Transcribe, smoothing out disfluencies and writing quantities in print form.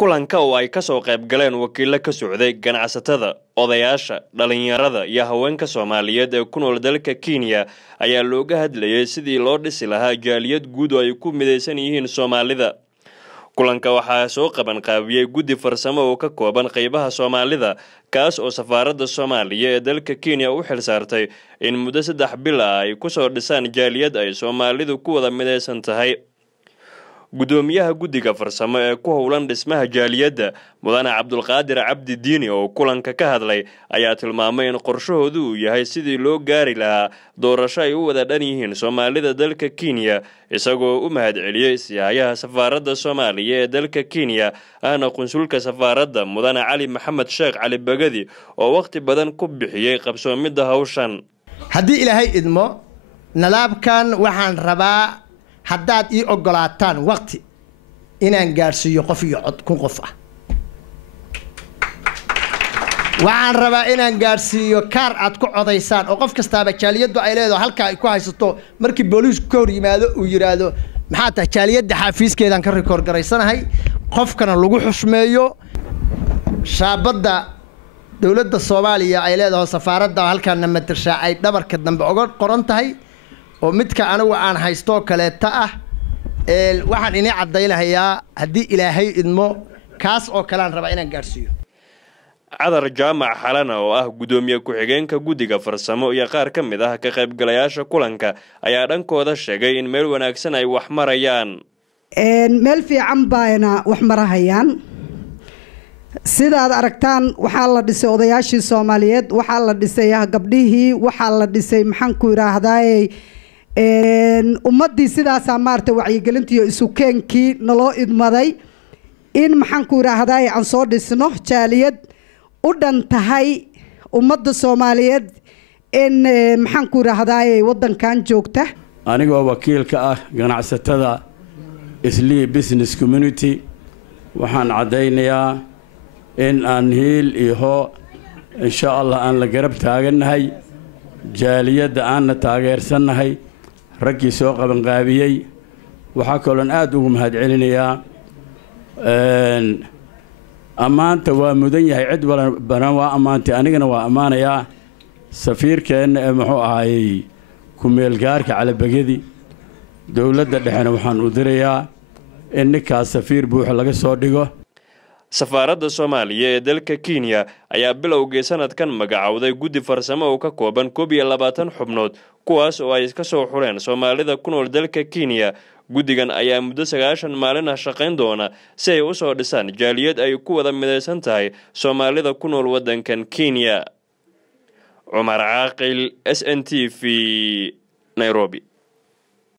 kulanka oo ay ka soo qayb galeen wakiilo ka socday ganacsatada, odayaasha, dhalinyarada iyo haweenka Soomaaliyeed ee ku nool dalka Kenya ayaa looga hadlayay sidii loo dhisi lahaa jaaliyad guud oo ay ku mideysan yihiin Soomaalida. Kulanka waxaa soo qaban qaabiyay guddi farsamo oo ka kooban qaybaha Soomaalida kaas oo safaaradda Soomaaliya ee dalka Kenya u xil saartay in muddo 3 bil ah ay ku soo dhisaan jaaliyad ay Soomaalidu ku wada mideysan tahay. gudoomiyaha guddiga farsamo ee ku howlan dhismaha jaaliyadda mudane Cabdulqaadir Cabdi Diini oo kulanka ka hadlay ayaa tilmaamay in qorshahoodu uu yahay sidii loo gaari lahaa doorasho ay u wada dhan yihiin Soomaalida dalka Kenya isagoo u mahadceliyay siyaasadaha safaaradda Soomaaliya ee dalka Kenya ahna qunsulka safaaradda mudane Cali Maxamed Sheekh Cali Bagadi oo waqti badan ku bixiyay qabsoomidda hawshan. haddii ilaahay idmo nalaabkan waxaan rabaa haddaad ii ogolaataan waqti inaan gaarsiiyo qof iyo cod kun qof ah waxaan rabaa inaan gaarsiiyo kaar aad ku codaysaan oo qof kastaaba jaaliyaddu ay leedahay halka ay ku haysato markii booliisku ka hor yimaado uu yiraahdo maxaa tahay jaaliyadda xafiiskeedan ka rikoor garaysanahay qofkana lagu xushmeeyo shaabadda dawladda Soomaaliya ay leedahay safaaradda halkan matarsha ay dhabarka dambe uga qoran tahay oo midka anigu aan haysto kaleeta ah waxaan inay cadeynayaa haddii ilaahay idmo kaas oo kale aan rabaa inaan gaarsiiyo. Cadar Jaamac Xalana oo ah gudoomiye ku-xigeenka guddiga farsamo iyo qaar ka mid ah ka qaybgalayaasha kulanka ayaa dhankooda sheegay in meel wanaagsan ay wax marayaan. meel fiican baayna wax marahayaan. sidaad aragtaan waxaa la dhisay odayaashii Soomaaliyeed, waxaa la dhisay gabdhihii, waxaa la dhisay maxaan ku yiraahdaa ummadii sidaas maartay wacyigelinta iyo isu keenkii naloo idmaday in maxaan ku yiraahdaa aan soo dhisno jaaliyad u dhan tahay ummadda Soomaaliyeed in maxaan ku yiraahdaa wadankan joogta. anigoo wakiilka ah ganacsatada Islii Business Community waxaan cadeynayaa in aan hiil iyo insha Allah aan la garab taaganahay jaaliyadda aan taageersanahay raggii soo qaban qaabiyay waxa kaloon aad ugu mahadcelinayaa amaanta waa mudan yahay cid badan waa amaantay anigana waa amaanayaa safiirkeena ee muxuu ahaayay ku meel gaarka Cali Bagadi dawladda dhexena waxaan u dirayaa in ninkaas safiir buuxa laga soo dhigo. Safaaradda Soomaaliya ee dalka Kenya ayaa bilowgii sanadkan magacawday guddi farsamo oo ka kooban 22 xubnood kuwaas oo ay ka soo xureen Soomaalida ku nool dalka Kenya. guddigan ayaa muddo 9 maalin ah shaqayn doona si ay u soo dhisaan jaaliyad ay ku wada mideysan tahay Soomaalida ku nool wadankan Kenya. Umar Aqil, SNTV, Nairobi.